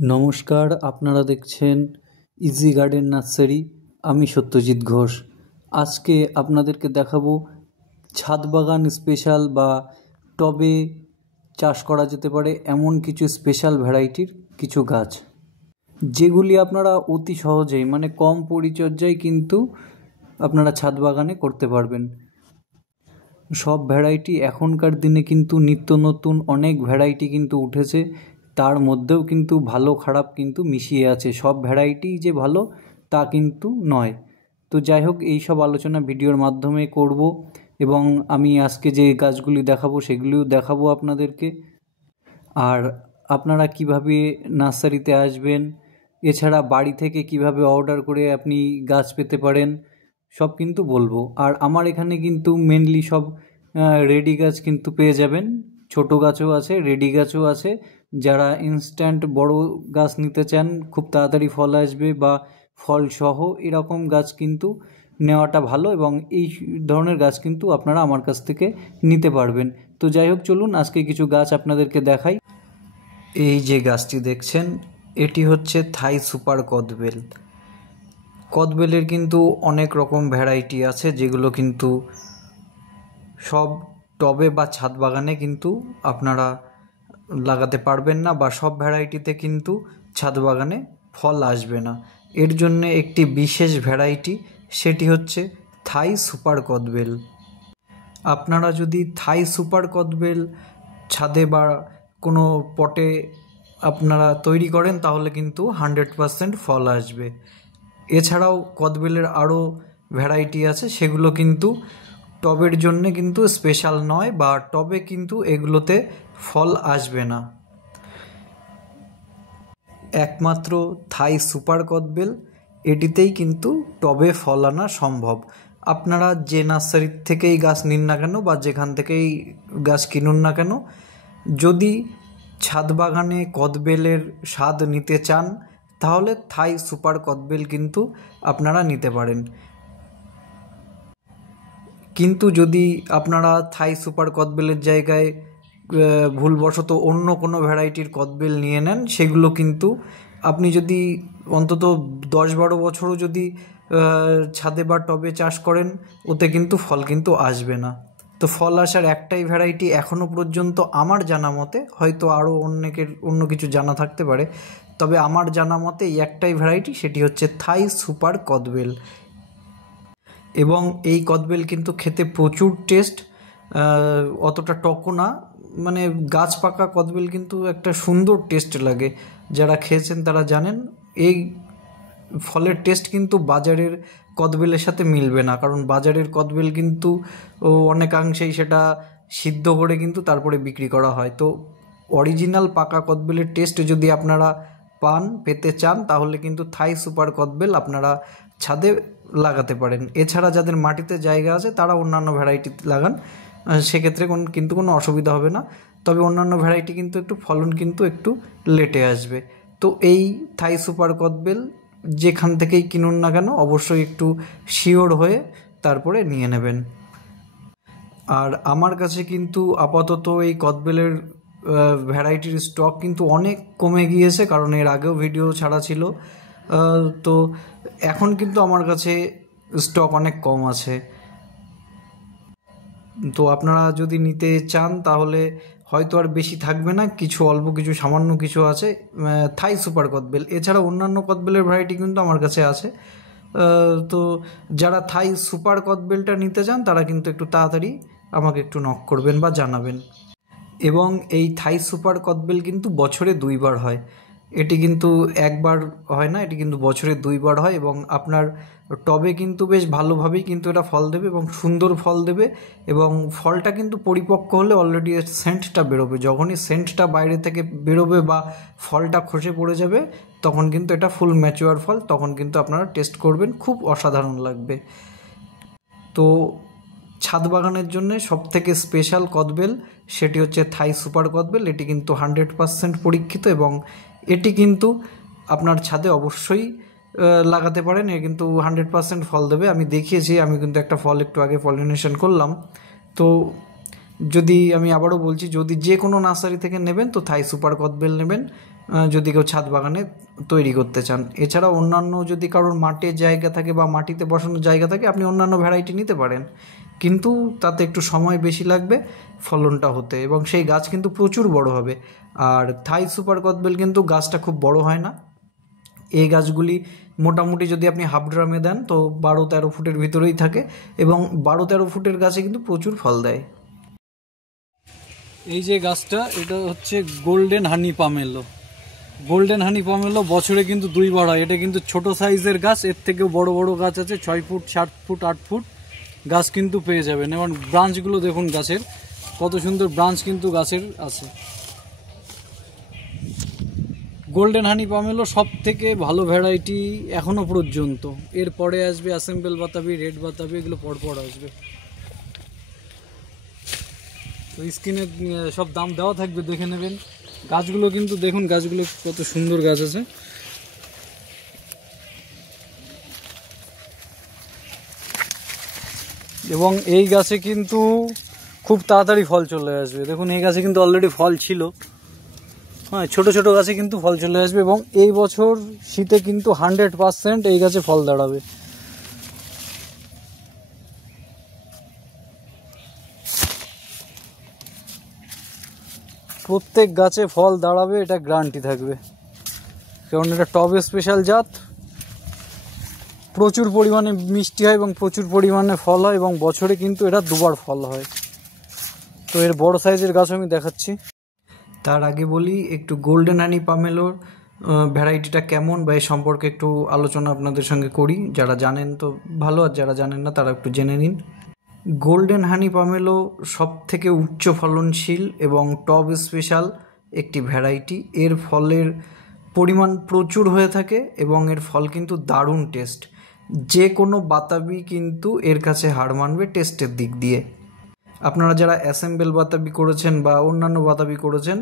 নমস্কার, আপনারা দেখছেন ইজি গার্ডেন নার্সারি। আমি সত্যজিৎ ঘোষ। আজকে আপনাদেরকে দেখাবো ছাদ বাগান স্পেশাল বা টবে চাষ করা যেতে পারে এমন কিছু স্পেশাল ভ্যারাইটির কিছু গাছ, যেগুলি আপনারা অতি সহজেই কম পরিচর্যায় কিন্তু আপনারা ছাদ বাগানে করতে পারবেন। সব ভ্যারাইটি এখনকার দিনে কিন্তু নিত্য নতুন অনেক ভ্যারাইটি কিন্তু উঠেছে, তার মধ্যেও কিন্তু ভালো খারাপ কিন্তু মিশিয়ে আছে। সব ভ্যারাইটিই যে ভালো তা কিন্তু নয়। তো যাই হোক, এই সব আলোচনা ভিডিওর মাধ্যমে করব এবং আমি আজকে যে গাছগুলি দেখাবো সেগুলিও দেখাবো আপনাদেরকে। আর আপনারা কিভাবে নার্সারিতে আসবেন, এছাড়া বাড়ি থেকে কিভাবে অর্ডার করে আপনি গাছ পেতে পারেন, সব কিন্তু বলবো। আর আমার এখানে কিন্তু মেনলি সব রেডি গাছ কিন্তু পেয়ে যাবেন। ছোট গাছও আছে, রেডি গাছও আছে। যারা ইনস্ট্যান্ট বড় গাছ নিতে চান, খুব তাড়াতাড়ি ফল আসবে বা ফল সহ এরকম গাছ কিন্তু নেওয়াটা ভালো, এবং এই ধরনের গাছ কিন্তু আপনারা আমার কাছ থেকে নিতে পারবেন। তো যাই হোক, চলুন আজকে কিছু গাছ আপনাদেরকে দেখাই। এই যে গাছটি দেখছেন, এটি হচ্ছে থাই সুপার কদবেল। কদবেলের কিন্তু অনেক রকম ভ্যারাইটি আছে, যেগুলো কিন্তু সব টবে বা ছাদ বাগানে কিন্তু আপনারা লাগাতে পারবেন না, বা সব ভ্যারাইটিতে কিন্তু ছাদ বাগানে ফল আসবে না। এর জন্য একটি বিশেষ ভ্যারাইটি, সেটি হচ্ছে থাই সুপার কদবেল। আপনারা যদি থাই সুপার কদবেল ছাদে বা কোনো পটে আপনারা তৈরি করেন, তাহলে কিন্তু 100% ফল আসবে। এছাড়াও কদবেলের আরও ভ্যারাইটি আছে, সেগুলো কিন্তু টবের জন্যে কিন্তু স্পেশাল নয়, বা টবে কিন্তু এগুলোতে ফল আসবে না। একমাত্র থাই সুপার কদবেল এটিতেই কিন্তু টবে ফল আনা সম্ভব। আপনারা যে নার্সারির থেকেই গাছ নিন না কেন বা যেখান থেকেই গাছ কিনুন না কেন, যদি ছাদ বাগানে কদবেলের স্বাদ নিতে চান, তাহলে থাই সুপার কদবেল কিন্তু আপনারা নিতে পারেন। কিন্তু যদি আপনারা থাই সুপার কদবেলের জায়গায় ভুলবশত অন্য কোনো ভ্যারাইটির কদবেল নিয়ে নেন, সেগুলো কিন্তু আপনি যদি অন্তত 10-12 বছরও যদি ছাদে বা টবে চাষ করেন, ওতে কিন্তু ফল কিন্তু আসবে না। তো ফল আসার একটাই ভ্যারাইটি এখনও পর্যন্ত আমার জানা মতে, হয়তো আরও অনেকের অন্য কিছু জানা থাকতে পারে, তবে আমার জানা মতে এই একটাই ভ্যারাইটি, সেটি হচ্ছে থাই সুপার কদবেল। এবং এই কদবেল কিন্তু খেতে প্রচুর টেস্ট, অতটা টকও না। গাছ পাকা কদবেল কিন্তু একটা সুন্দর টেস্ট লাগে। যারা খেয়েছেন তারা জানেন এই ফলের টেস্ট কিন্তু বাজারের কদবেলের সাথে মিলবে না, কারণ বাজারের কদবেল কিন্তু অনেকাংশেই সেটা সিদ্ধ করে কিন্তু তারপরে বিক্রি করা হয়। তো অরিজিনাল পাকা কদবেলের টেস্ট যদি আপনারা পেতে চান, তাহলে কিন্তু থাই সুপার কদবেল আপনারা ছাদে লাগাতে পারেন। এছাড়া যাদের মাটিতে জায়গা আছে, তারা অন্যান্য ভ্যারাইটি লাগান, সেক্ষেত্রে কিন্তু কোনো অসুবিধা হবে না। তবে অন্যান্য ভ্যারাইটি কিন্তু একটু ফলন কিন্তু একটু লেটে আসবে। তো এই থাই সুপার কদবেল যেখান থেকেই কিনুন না কেন, অবশ্যই একটু শিওর হয়ে তারপরে নিয়ে নেবেন। আর আমার কাছে কিন্তু আপাতত এই কদবেলের ভ্যারাইটির স্টক কিন্তু অনেক কমে গিয়েছে, কারণ এর আগেও ভিডিও ছাড়া ছিল। তো এখন কিন্তু আমার কাছে স্টক অনেক কম আছে। তো আপনারা যদি নিতে চান, তাহলে হয়তো আর বেশি থাকবে না, কিছু অল্প কিছু সামান্য কিছু আছে থাই সুপার কদবেল। এছাড়া অন্যান্য কদবেলের ভ্যারাইটি কিন্তু আমার কাছে আছে। তো যারা থাই সুপার কদবেলটা নিতে চান, তারা কিন্তু একটু তাড়াতাড়ি আমাকে একটু নক করবেন বা জানাবেন। এবং এই থাই সুপার কদবেল কিন্তু বছরে 2 বার হয়, এটি কিন্তু একবার হয় না, এটি কিন্তু বছরে 2 বার হয়। এবং আপনার টবে কিন্তু বেশ ভালোভাবেই কিন্তু এটা ফল দেবে এবং সুন্দর ফল দেবে। এবং ফলটা কিন্তু পরিপক্ক হলে অলরেডি এর সেন্টটা বেরোবে। যখনই সেন্টটা বাইরে থেকে বেরোবে বা ফলটা খসে পড়ে যাবে, তখন কিন্তু এটা ফুল ম্যাচিওর ফল, তখন কিন্তু আপনারা টেস্ট করবেন, খুব অসাধারণ লাগবে। তো ছাদ বাগানের জন্য সবথেকে স্পেশাল কদবেল সেটি হচ্ছে থাই সুপার কদবেল। এটি কিন্তু 100% পরীক্ষিত, এবং এটি কিন্তু আপনার ছাদে অবশ্যই লাগাতে পারেন। এর কিন্তু 100% ফল দেবে। আমি দেখিয়েছি, আমি কিন্তু একটা ফল একটু আগে পলিনেশন করলাম। তো যদি আমি আবারও বলছি, যদি যে কোনো নার্সারি থেকে নেবেন, তো থাই সুপার কদবেল নেবেন। যদি কেউ ছাদ বাগানে তৈরি করতে চান। এছাড়া অন্যান্য যদি কারোর মাটির জায়গা থাকে বা মাটিতে বসানোর জায়গা থাকে, আপনি অন্যান্য ভ্যারাইটি নিতে পারেন, কিন্তু তাতে একটু সময় বেশি লাগবে ফলনটা হতে, এবং সেই গাছ কিন্তু প্রচুর বড় হবে। আর থাই সুপার কদবেল কিন্তু গাছটা খুব বড় হয় না। এই গাছগুলি মোটামুটি যদি আপনি হাফ ড্রামে দেন তো 12-13 ফুটের ভিতরেই থাকে, এবং 12-13 ফুটের গাছে কিন্তু প্রচুর ফল দেয়। এই যে গাছটা, এটা হচ্ছে গোল্ডেন হানি পামেলো। গোল্ডেন হানি পামেলো বছরে কিন্তু 2বার হয়। এটা কিন্তু ছোট সাইজের গাছ, এর থেকেও বড় বড় গাছ আছে, 6 ফুট 7 ফুট 8 ফুট গাছ কিন্তু পেয়ে যাবেন। এবং ব্রাঞ্চগুলো দেখুন গাছের, কত সুন্দর ব্রাঞ্চ কিন্তু গাছের আছে। গোল্ডেন হানি পামেলো সব থেকে ভালো ভ্যারাইটি এখনও পর্যন্ত। এরপরে আসবে অ্যাসেম্বল বাতাবি, রেড বাতাবি, এগুলো পরপর আসবে। তো স্ক্রিনে সব দাম দেওয়া থাকবে, দেখে নেবেন। গাছগুলো কিন্তু দেখুন, গাছগুলো কত সুন্দর গাছ আছে। এবং এই গাছে কিন্তু খুব তাড়াতাড়ি ফল চলে আসবে। দেখুন এই গাছে কিন্তু অলরেডি ফল ছিল, হ্যাঁ, ছোট ছোট গাছে কিন্তু ফল চলে আসবে। এবং এই বছর শীতে কিন্তু 100% এই গাছে ফল দাঁড়াবে। প্রত্যেক গাছে ফল দাঁড়াবে, এটা গ্যারান্টি থাকবে, কারণ এটা টব স্পেশাল জাত, প্রচুর পরিমাণে মিষ্টি হয় এবং প্রচুর পরিমাণে ফল হয়, এবং বছরে কিন্তু এটা 2বার ফল হয়। তো এর বড় সাইজের গাছ আমি দেখাচ্ছি। তার আগে বলি একটু গোল্ডেন হানি পামেলোর ভ্যারাইটিটা কেমন বা এই সম্পর্কে একটু আলোচনা আপনাদের সঙ্গে করি। যারা জানেন তো ভালো, আর যারা জানেন না তারা একটু জেনে নিন। গোল্ডেন হানি পামেলো সব থেকে উচ্চ ফলনশীল এবং টব স্পেশাল একটি ভ্যারাইটি। এর ফলের পরিমাণ প্রচুর হয়ে থাকে এবং এর ফল কিন্তু দারুণ টেস্ট। যে কোনো বাতাবি কিন্তু এর কাছে হার মানবে টেস্টের দিক দিয়ে। আপনারা যারা অ্যাসেম্বল বাতাবি করেছেন বা অন্যান্য বাতাবি করেছেন,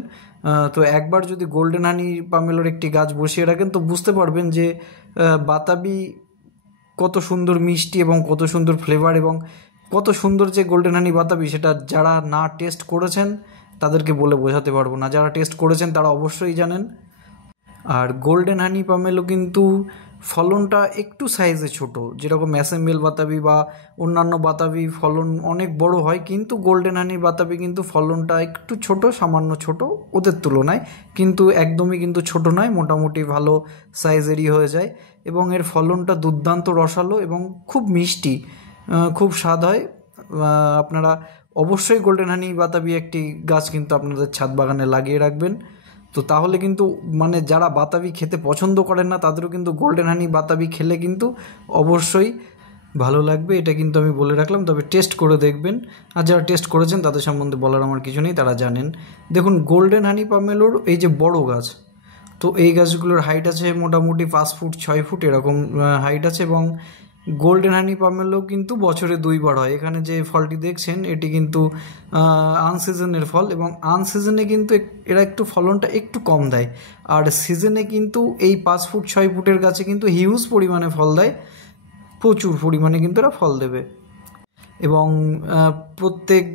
তো একবার যদি গোল্ডেন হানি পামেলোর একটি গাছ বসিয়ে রাখেন তো বুঝতে পারবেন যে বাতাবি কত সুন্দর মিষ্টি এবং কত সুন্দর ফ্লেভার, এবং কত সুন্দর যে গোল্ডেন হানি বাতাবি, সেটা যারা না টেস্ট করেছেন তাদেরকে বলে বোঝাতে পারবো না। যারা টেস্ট করেছেন তারা অবশ্যই জানেন। আর গোল্ডেন হানি পামেলো কিন্তু ফলনটা একটু সাইজে ছোট, যেরকম অ্যাসেম্বল বাতাবি বা অন্যান্য বাতাবি ফলন অনেক বড় হয়, কিন্তু গোল্ডেন হানি বাতাবি কিন্তু ফলনটা একটু ছোট, সামান্য ছোট ওদের তুলনায়, কিন্তু একদমই কিন্তু ছোট নয়, মোটামুটি ভালো সাইজেরই হয়ে যায়। এবং এর ফলনটা দুর্দান্ত রসালো এবং খুব মিষ্টি, খুব স্বাদ হয়। আপনারা অবশ্যই গোল্ডেন হানি বাতাবি একটি গাছ কিন্তু আপনাদের ছাদ বাগানে লাগিয়ে রাখবেন। তো তাহলে কিন্তু মানে যারা বাতাবি খেতে পছন্দ করেন না তাদেরও কিন্তু গোল্ডেন হানি বাতাবি খেলে কিন্তু অবশ্যই ভালো লাগবে, এটা কিন্তু আমি বলে রাখলাম। তবে টেস্ট করে দেখবেন, আর যারা টেস্ট করেছেন তাদের সম্বন্ধে বলার আমার কিছু নেই, তারা জানেন। দেখুন গোল্ডেন হানি পামেলোর এই যে বড় গাছ, তো এই গাছগুলোর হাইট আছে মোটামুটি 5 ফুট 6 ফুট এরকম হাইট আছে। এবং গোল্ডেন হানি পামেলো কিন্তু বছরে 2বার হয়। এখানে যে ফলটি দেখছেন এটি কিন্তু আনসিজনের ফল, এবং আনসিজনে কিন্তু এরা একটু ফলনটা একটু কম দেয়। আর সিজনে কিন্তু এই 5 ফুট 6 ফুটের গাছে কিন্তু হিউজ পরিমাণে ফল দেয়, প্রচুর পরিমাণে কিন্তু এরা ফল দেবে। এবং প্রত্যেক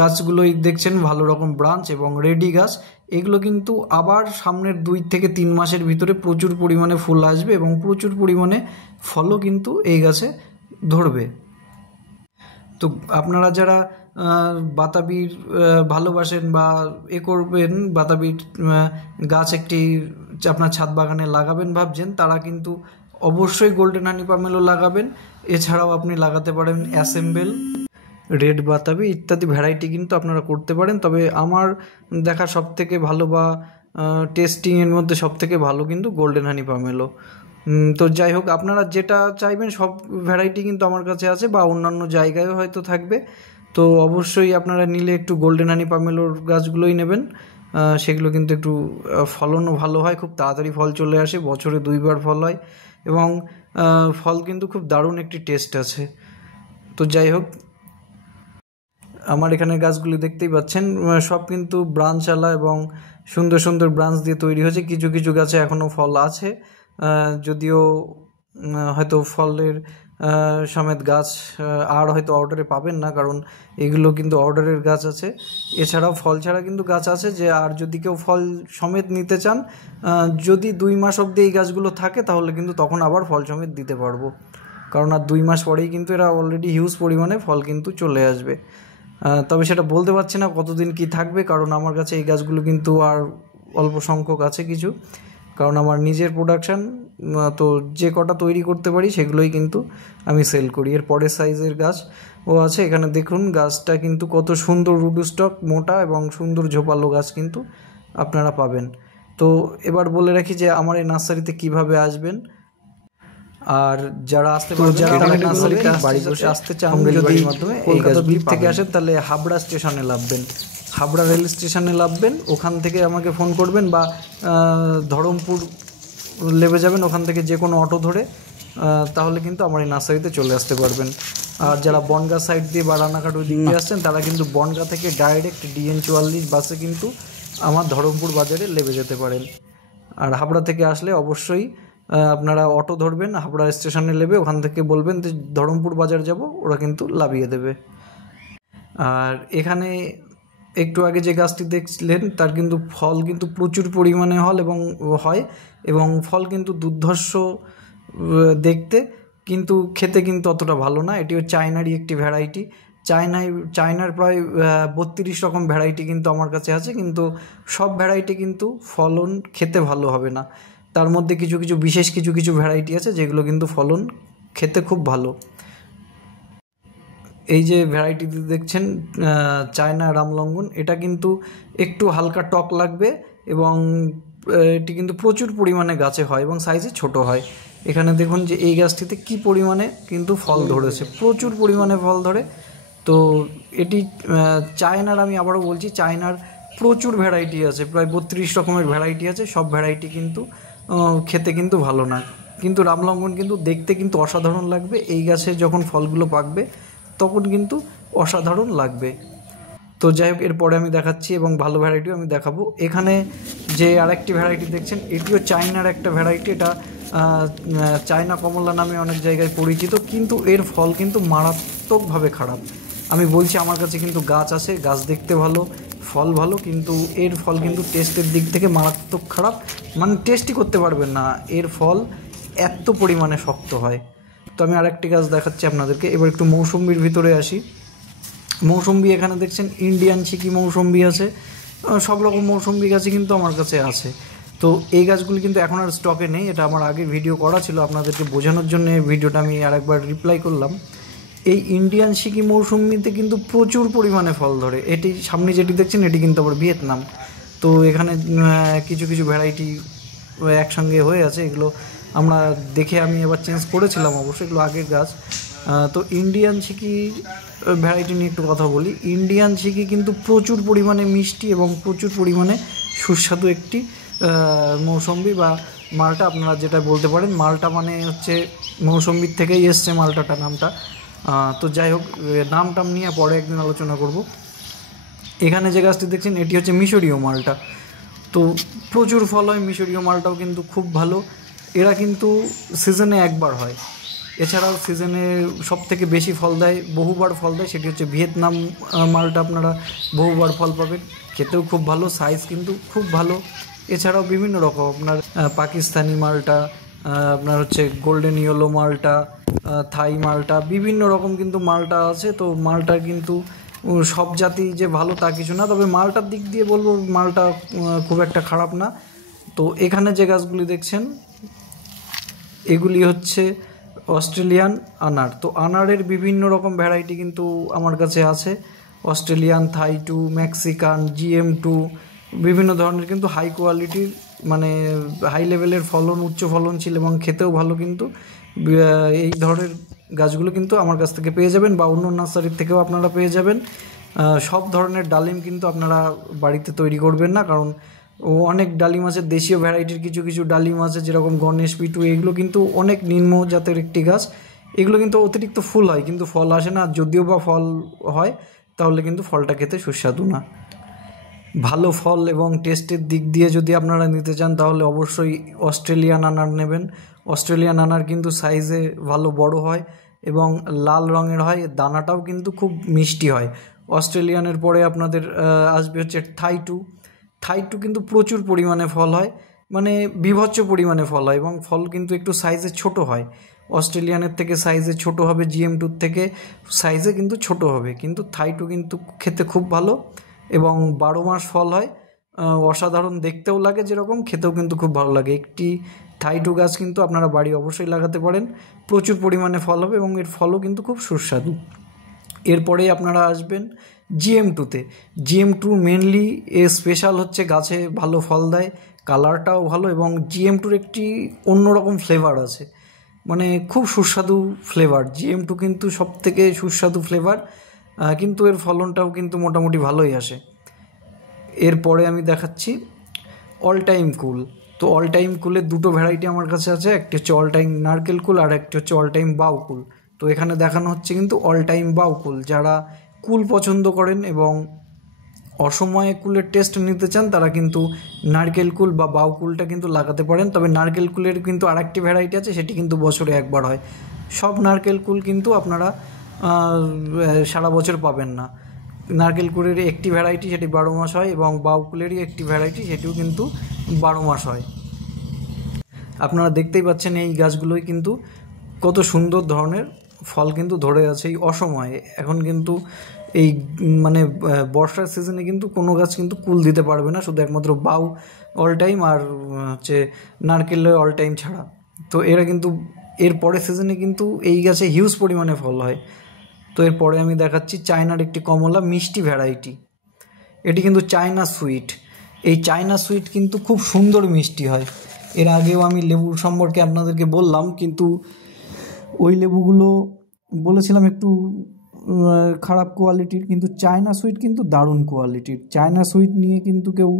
গাছগুলোই দেখছেন ভালো রকম ব্রাঞ্চ এবং রেডি গাছ। এগুলো কিন্তু আবার সামনের 2 থেকে 3 মাসের ভিতরে প্রচুর পরিমাণে ফুল আসবে এবং প্রচুর পরিমাণে ফলও কিন্তু এই গাছে ধরবে। তো আপনারা যারা বাতাবির ভালোবাসেন বা করবেন, বাতাবির গাছ একটি আপনার ছাদ বাগানে লাগাবেন ভাবছেন, তারা কিন্তু অবশ্যই গোল্ডেন হানি পামেলো লাগাবেন। এছাড়াও আপনি লাগাতে পারেন অ্যাসেম্বল, রেড বাতাবি ইত্যাদি ভ্যারাইটি কিন্তু আপনারা করতে পারেন। তবে আমার দেখা সব থেকে ভালো বা টেস্টিংয়ের মধ্যে সব থেকে ভালো কিন্তু গোল্ডেন হানি পামেলো। তো যাই হোক, আপনারা যেটা চাইবেন সব ভ্যারাইটি কিন্তু আমার কাছে আছে, বা অন্যান্য জায়গায়ও হয়তো থাকবে। তো অবশ্যই আপনারা নিলে একটু গোল্ডেন হানি পামেলোর গাছগুলোই নেবেন, সেগুলো কিন্তু একটু ফলনও ভালো হয়, খুব তাড়াতাড়ি ফল চলে আসে, বছরে 2বার ফল হয়, এবং ফল কিন্তু খুব দারুণ একটি টেস্ট আছে। তো যাই হোক, আমার এখানে গাছগুলি দেখতেই পাচ্ছেন সব কিন্তু ব্রাঞ্চওয়ালা এবং সুন্দর সুন্দর ব্রাঞ্চ দিয়ে তৈরি হয়েছে। কিছু কিছু গাছে এখনও ফল আছে, যদিও হয়তো ফলের সমেত গাছ আর হয়তো অর্ডারে পাবেন না, কারণ এগুলো কিন্তু অর্ডারের গাছ আছে। এছাড়াও ফল ছাড়া কিন্তু গাছ আছে, যে আর যদি কেউ ফল সমেত নিতে চান, যদি 2 মাস অবধি এই গাছগুলো থাকে তাহলে কিন্তু তখন আবার ফল সমেত দিতে পারবো, কারণ আর 2 মাস পরেই কিন্তু এরা অলরেডি হিউজ পরিমাণে ফল কিন্তু চলে আসবে। তবে সেটা বলতে পারছি না কতদিন কি থাকবে, কারণ আমার কাছে এই গাছগুলো কিন্তু আর অল্প সংখ্যক আছে কিছু, কারণ আমার নিজের প্রোডাকশান, তো যে কটা তৈরি করতে পারি সেগুলোই কিন্তু আমি সেল করি। এর পরের সাইজের গাছ ও আছে, এখানে দেখুন গাছটা কিন্তু কত সুন্দর রুডস্টক, মোটা এবং সুন্দর ঝোপালো গাছ কিন্তু আপনারা পাবেন। তো এবার বলে রাখি যে আমার এই নার্সারিতে কিভাবে আসবেন, আর যারা আসতে পারবেন, যারা আমার নার্সারিতে বাড়ি বসে আসতে চান, যদি কলকাতা দ্বীপ থেকে আসেন তাহলে হাবড়া স্টেশনে নামবেন, হাবড়া রেল স্টেশনে নামবেন, ওখান থেকে আমাকে ফোন করবেন, বা ধরমপুর লেবে যাবেন, ওখান থেকে যে কোনো অটো ধরে তাহলে কিন্তু আমার এই নার্সারিতে চলে আসতে পারবেন। আর যারা বনগা সাইড দিয়ে বা রানাঘাট ওই দিক দিয়ে আসছেন তারা কিন্তু বনগা থেকে ডাইরেক্ট DN 44 বাসে কিন্তু আমার ধরমপুর বাজারে লেবে যেতে পারেন। আর হাবড়া থেকে আসলে অবশ্যই আপনারা অটো ধরবেন, হাবড়া স্টেশনে নেবে, ওখান থেকে বলবেন যে ধরমপুর বাজার যাব, ওরা কিন্তু লাভিয়ে দেবে। আর এখানে একটু আগে যে গাছটি দেখছিলেন তার কিন্তু ফল কিন্তু প্রচুর পরিমাণে হয়, এবং ফল কিন্তু দুর্ধর্ষ দেখতে, কিন্তু খেতে কিন্তু অতটা ভালো না। এটিও চায়নারই একটি ভ্যারাইটি। চায়নার প্রায় 32 রকম ভ্যারাইটি কিন্তু আমার কাছে আছে, কিন্তু সব ভ্যারাইটি কিন্তু ফলন খেতে ভালো হবে না। তার মধ্যে বিশেষ কিছু ভ্যারাইটি আছে যেগুলো কিন্তু ফলন খেতে খুব ভালো। এই যে ভ্যারাইটিটি দেখছেন চায়না রামলঙ্গন, এটা কিন্তু একটু হালকা টক লাগবে, এবং এটি কিন্তু প্রচুর পরিমাণে গাছে হয় এবং সাইজে ছোট হয়। এখানে দেখুন যে এই গাছটিতে কি পরিমাণে কিন্তু ফল ধরেছে, প্রচুর পরিমাণে ফল ধরে। তো এটি চায়নার, আমি আবারও বলছি, চায়নার প্রচুর ভ্যারাইটি আছে, প্রায় 32 রকমের ভ্যারাইটি আছে, সব ভ্যারাইটি কিন্তু খেতে কিন্তু ভালো না, কিন্তু রামলঙ্গন কিন্তু দেখতে কিন্তু অসাধারণ লাগবে। এই গাছে যখন ফলগুলো পাকবে তখন কিন্তু অসাধারণ লাগবে। তো যাই হোক, এরপরে আমি দেখাচ্ছি এবং ভালো ভ্যারাইটিও আমি দেখাবো। এখানে যে আরেকটি ভ্যারাইটি দেখছেন এটিও চায়নার একটা ভ্যারাইটি, এটা চায়না কমলা নামে অনেক জায়গায় পরিচিত, কিন্তু এর ফল কিন্তু মারাত্মকভাবে খারাপ। আমি বলছি আমার কাছে কিন্তু গাছ আছে, গাছ দেখতে ভালো, ফল ভালো, কিন্তু এর ফল কিন্তু টেস্টের দিক থেকে মারাত্মক খারাপ, মানে টেস্টই করতে পারবেন না, এর ফল এত পরিমাণে শক্ত হয়। তো আমি আরেকটি গাছ দেখাচ্ছি আপনাদেরকে। এবার একটু মৌসুম্বির ভিতরে আসি। মৌসুম্বি এখানে দেখছেন ইন্ডিয়ান চিকি মৌসুম্বি আছে, সব রকম মৌসুম্বি গাছই কিন্তু আমার কাছে আছে। তো এই গাছগুলি কিন্তু এখন আর স্টকে নেই, এটা আমার আগে ভিডিও করা ছিল, আপনাদেরকে বোঝানোর জন্য ভিডিওটা আমি আরেকবার রিপ্লাই করলাম। এই ইন্ডিয়ান চিকি মৌসুম্বিতে কিন্তু প্রচুর পরিমাণে ফল ধরে। এটি সামনে যেটি দেখছেন এটি কিন্তু আবার ভিয়েতনাম। তো এখানে কিছু ভ্যারাইটি একসঙ্গে হয়ে আছে, এগুলো আমরা দেখে আমি এবার চেঞ্জ করেছিলাম, অবশ্যই এগুলো আগের গাছ। তো ইন্ডিয়ান চিকি ভ্যারাইটি নিয়ে একটু কথা বলি। ইন্ডিয়ান চিকি কিন্তু প্রচুর পরিমাণে মিষ্টি এবং প্রচুর পরিমাণে সুস্বাদু একটি মৌসুম্বি বা মালটা, আপনারা যেটা বলতে পারেন। মালটা মানে হচ্ছে মৌসুম্বির থেকেই এসছে মালটাটা নামটা। তো যাই হোক, নামটাম নিয়ে পরে একদিন আলোচনা করব। এখানে যে গাছটি দেখছেন এটি হচ্ছে মিশরীয় মালটা। তো প্রচুর ফল হয়, মিশরীয় মালটাও কিন্তু খুব ভালো। এরা কিন্তু সিজনে একবার হয়, এছাড়াও সিজনে সব থেকে বেশি ফল দেয়, বহুবার ফল দেয়, সেটি হচ্ছে ভিয়েতনাম মালটা। আপনারা বহুবার ফল পাবেন, খেতেও খুব ভালো, সাইজ কিন্তু খুব ভালো। এছাড়াও বিভিন্ন রকম আপনার পাকিস্তানি মালটা, আপনার হচ্ছে গোল্ডেন ইয়েলো মালটা, থাই মালটা, বিভিন্ন রকম কিন্তু মালটা আছে। তো মালটা কিন্তু সব জাতি যে ভালো তা কিছু না, তবে মালটার দিক দিয়ে বলবো মালটা খুব একটা খারাপ না। তো এখানে যে গাছগুলি দেখছেন এগুলি হচ্ছে অস্ট্রেলিয়ান আনার। তো আনারের বিভিন্ন রকম ভ্যারাইটি কিন্তু আমার কাছে আছে, অস্ট্রেলিয়ান, থাই 2, মেক্সিকান, GM2, বিভিন্ন ধরনের কিন্তু হাই কোয়ালিটির, মানে হাই লেভেলের ফলন, উচ্চ ফলনশীল এবং খেতেও ভালো কিন্তু এই ধরনের গাছগুলো কিন্তু আমার কাছ থেকে পেয়ে যাবেন, বা অন্য নার্সারির থেকেও আপনারা পেয়ে যাবেন। সব ধরনের ডালিম কিন্তু আপনারা বাড়িতে তৈরি করবেন না, কারণ অনেক ডালিম আছে, দেশীয় ভ্যারাইটির কিছু ডালিম আছে, যেরকম গণেশ পিটু, এগুলো কিন্তু অনেক নিম্ন জাতের একটি গাছ। এগুলো কিন্তু অতিরিক্ত ফুল হয় কিন্তু ফল আসে না, যদিও বা ফল হয় তাহলে কিন্তু ফলটা খেতে সুস্বাদু না। ভালো ফল এবং টেস্টের দিক দিয়ে যদি আপনারা নিতে চান তাহলে অবশ্যই অস্ট্রেলিয়ান আনার নেবেন। অস্ট্রেলিয়ান আনার কিন্তু সাইজে ভালো বড় হয় এবং লাল রঙের হয়, এর দানাটাও কিন্তু খুব মিষ্টি হয়। অস্ট্রেলিয়ানের পরে আপনাদের আসবে হচ্ছে থাই টু কিন্তু প্রচুর পরিমাণে ফল হয়, মানে বীভৎস পরিমাণে ফল হয় এবং ফল কিন্তু একটু সাইজে ছোট হয়। অস্ট্রেলিয়ানের থেকে সাইজে ছোট হবে, GM2 থেকে সাইজে কিন্তু ছোট হবে, কিন্তু থাই2 কিন্তু খেতে খুব ভালো এবং 12 মাস ফল হয়। অসাধারণ দেখতেও লাগে যেরকম, খেতেও কিন্তু খুব ভালো লাগে। একটি থাই2 গাছ কিন্তু আপনারা বাড়ি অবশ্যই লাগাতে পারেন, প্রচুর পরিমাণে ফল হবে এবং এর ফলও কিন্তু খুব সুস্বাদু। এরপরেই আপনারা আসবেন GM2-তে। GM2 মেনলি এর স্পেশাল হচ্ছে গাছে ভালো ফল দেয়, কালারটাও ভালো এবং GM2-র একটি অন্যরকম ফ্লেভার আছে, মানে খুব সুস্বাদু ফ্লেভার। GM2 কিন্তু সবথেকে সুস্বাদু ফ্লেভার, কিন্তু এর ফলনটাও কিন্তু মোটামুটি ভালোই আসে। এরপরে আমি দেখাচ্ছি অল টাইম কুল। তো অল টাইম কুলের দুটো ভ্যারাইটি আমার কাছে আছে, একটি হচ্ছে অল টাইম নারকেল কুল আর একটি হচ্ছে অল টাইম বাউ কুল। তো এখানে দেখানো হচ্ছে কিন্তু অল টাইম বাউ কুল। যারা কুল পছন্দ করেন এবং অসময়ে কুলের টেস্ট নিতে চান তারা কিন্তু নারকেল কুল বা বাউ কুলটা কিন্তু লাগাতে পারেন। তবে নারকেল কুলের কিন্তু আরেকটি ভ্যারাইটি আছে, সেটি কিন্তু বছরে একবার হয়। সব নারকেল কুল কিন্তু আপনারা সারা বছর পাবেন না। নারকেল কুলের একটি ভ্যারাইটি সেটি 12 মাস হয় এবং বাউ কুলেরই একটি ভ্যারাইটি সেটিও কিন্তু 12 মাস হয়। আপনারা দেখতেই পাচ্ছেন এই গাছগুলোই কিন্তু কত সুন্দর ধরনের ফল কিন্তু ধরে আছে এই অসময়ে। এখন কিন্তু এই মানে বর্ষার সিজনে কিন্তু কোনো গাছ কিন্তু কুল দিতে পারবে না, শুধু একমাত্র বাউ অল টাইম আর হচ্ছে নারকেলের অল টাইম ছাড়া। তো এরা কিন্তু এর পরের সিজনে কিন্তু এই গাছে হিউজ পরিমাণে ফল হয়। তো এরপরে আমি দেখাচ্ছি চায়নার একটি কমলা মিষ্টি ভ্যারাইটি। এটি কিন্তু চায়না সুইট। এই চায়না সুইট কিন্তু খুব সুন্দর মিষ্টি হয়। এর আগেও আমি লেবুর সম্পর্কে আপনাদেরকে বললাম, কিন্তু ওই লেবুগুলো বলেছিলাম একটু খারাপ কোয়ালিটির, কিন্তু চায়না সুইট কিন্তু দারুণ কোয়ালিটির। চায়না সুইট নিয়ে কিন্তু কেউ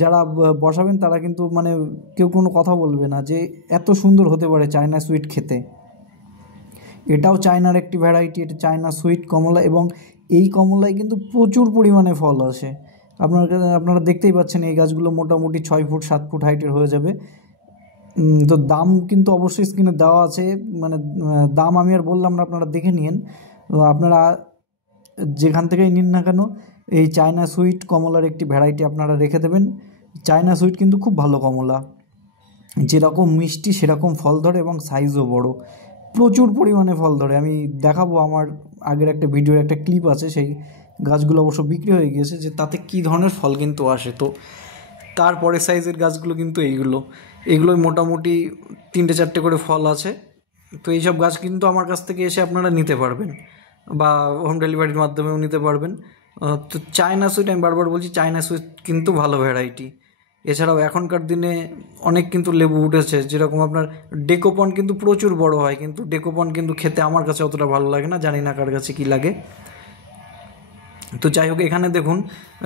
যারা বসাবেন তারা কিন্তু মানে কেউ কোনো কথা বলবে না যে এত সুন্দর হতে পারে চায়না সুইট খেতে। এটাও চায়নার একটি ভ্যারাইটি, এটা চায়না সুইট কমলা এবং এই কমলায় কিন্তু প্রচুর পরিমাণে ফল আসে। আপনারা দেখতেই পাচ্ছেন এই গাছগুলো মোটামুটি 6 ফুট 7 ফুট হাইটের হয়ে যাবে। তো দাম কিন্তু অবশ্যই স্ক্রিনে দেওয়া আছে, মানে দাম আমি আর বললাম না, আপনারা দেখে নিন। আপনারা যেখান থেকেই নিন না কেন এই চায়না সুইট কমলার একটি ভ্যারাইটি আপনারা রেখে দেবেন। চায়না সুইট কিন্তু খুব ভালো কমলা, যেরকম মিষ্টি সেরকম ফল ধরে এবং সাইজও বড়, প্রচুর পরিমাণে ফল ধরে। আমি দেখাবো, আমার আগের একটা ভিডিওর একটা ক্লিপ আছে, সেই গাছগুলো অবশ্য বিক্রি হয়ে গিয়েছে, যে তাতে কী ধরনের ফল কিন্তু আসে। তো তারপরে সাইজের গাছগুলো কিন্তু এইগুলোই মোটামুটি 3-4টে করে ফল আছে। তো এইসব গাছ কিন্তু আমার কাছ থেকে এসে আপনারা নিতে পারবেন বা হোম ডেলিভারির মাধ্যমেও নিতে পারবেন। তো চায়না সুইট, আমি বারবার বলছি চায়না সুইট কিন্তু ভালো ভ্যারাইটি। এছাড়াও এখনকার দিনে অনেক কিন্তু লেবু উঠেছে, যেরকম আপনার ডেকোপন কিন্তু প্রচুর বড় হয়, কিন্তু ডেকোপন কিন্তু খেতে আমার কাছে অতটা ভালো লাগে না, জানি না কার কাছে কী লাগে। তো যাই হোক, এখানে দেখুন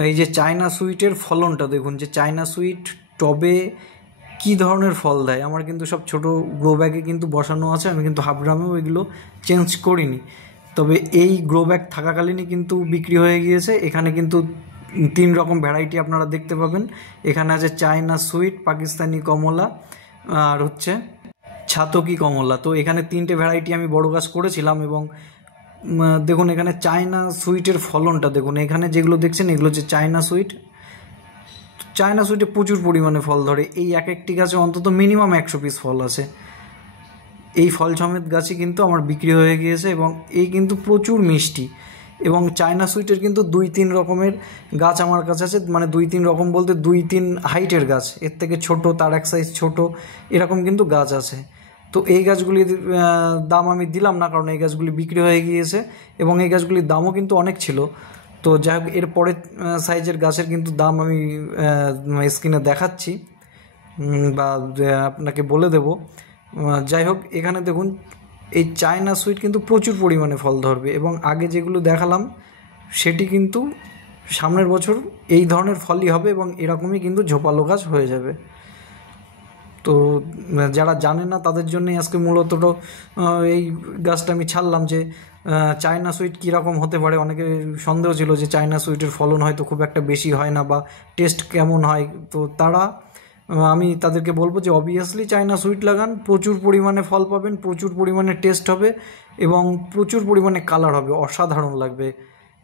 এই যে চায়না সুইটের ফলনটা দেখুন, যে চায়না সুইট টবে কী ধরনের ফল দেয়। আমার কিন্তু সব ছোট গ্রো ব্যাগে কিন্তু বসানো আছে, আমি কিন্তু হাফ ড্রামেও এগুলো চেঞ্জ করিনি। তবে এই গ্রো ব্যাগ থাকাকালীনই কিন্তু বিক্রি হয়ে গিয়েছে। এখানে কিন্তু 3 রকম ভ্যারাইটি আপনারা দেখতে পাবেন। এখানে আছে চায়না সুইট, পাকিস্তানি কমলা আর হচ্ছে ছাতকি কমলা। তো এখানে 3টে ভ্যারাইটি আমি বড় গাছ করেছিলাম এবং দেখুন এখানে চায়না সুইটের ফলনটা দেখুন। এখানে যেগুলো দেখছেন এগুলো হচ্ছে চায়না সুইট। চায়না সুইটে প্রচুর পরিমাণে ফল ধরে, এই এক একটি গাছে অন্তত মিনিমাম 100 পিস ফল আছে। এই ফল সমেত গাছই কিন্তু আমার বিক্রি হয়ে গিয়েছে এবং এই কিন্তু প্রচুর মিষ্টি। এবং চায়না সুইটের কিন্তু 2-3 রকমের গাছ আমার কাছে আছে, মানে 2-3 রকম বলতে 2-3 হাইটের গাছ, এর থেকে ছোট, তার এক সাইজ ছোট, এরকম কিন্তু গাছ আছে। তো এই গাছগুলির দাম আমি দিলাম না, কারণ এই গাছগুলি বিক্রি হয়ে গিয়েছে এবং এই গাছগুলির দামও কিন্তু অনেক ছিল। তো যাই হোক, এর পরের সাইজের গাছের কিন্তু দাম আমি স্ক্রিনে দেখাচ্ছি বা আপনাকে বলে দেব। যাই হোক, এখানে দেখুন এই চায়না সুইট কিন্তু প্রচুর পরিমাণে ফল ধরবে এবং আগে যেগুলো দেখালাম সেটি কিন্তু সামনের বছর এই ধরনের ফলই হবে এবং এরকমই কিন্তু ঝোপালো গাছ হয়ে যাবে। তো যারা জানে না তাদের জন্যই আজকে মূলত এই গাছটা আমি ছাড়লাম, যে চায়না সুইট কীরকম হতে পারে। অনেকের সন্দেহ ছিল যে চায়না সুইটের ফলন হয়তো খুব একটা বেশি হয় না বা টেস্ট কেমন হয়। তো তারা আমি তাদেরকে বলবো যে অবভিয়াসলি চায়না সুইট লাগান, প্রচুর পরিমাণে ফল পাবেন, প্রচুর পরিমাণে টেস্ট হবে এবং প্রচুর পরিমাণে কালার হবে, অসাধারণ লাগবে।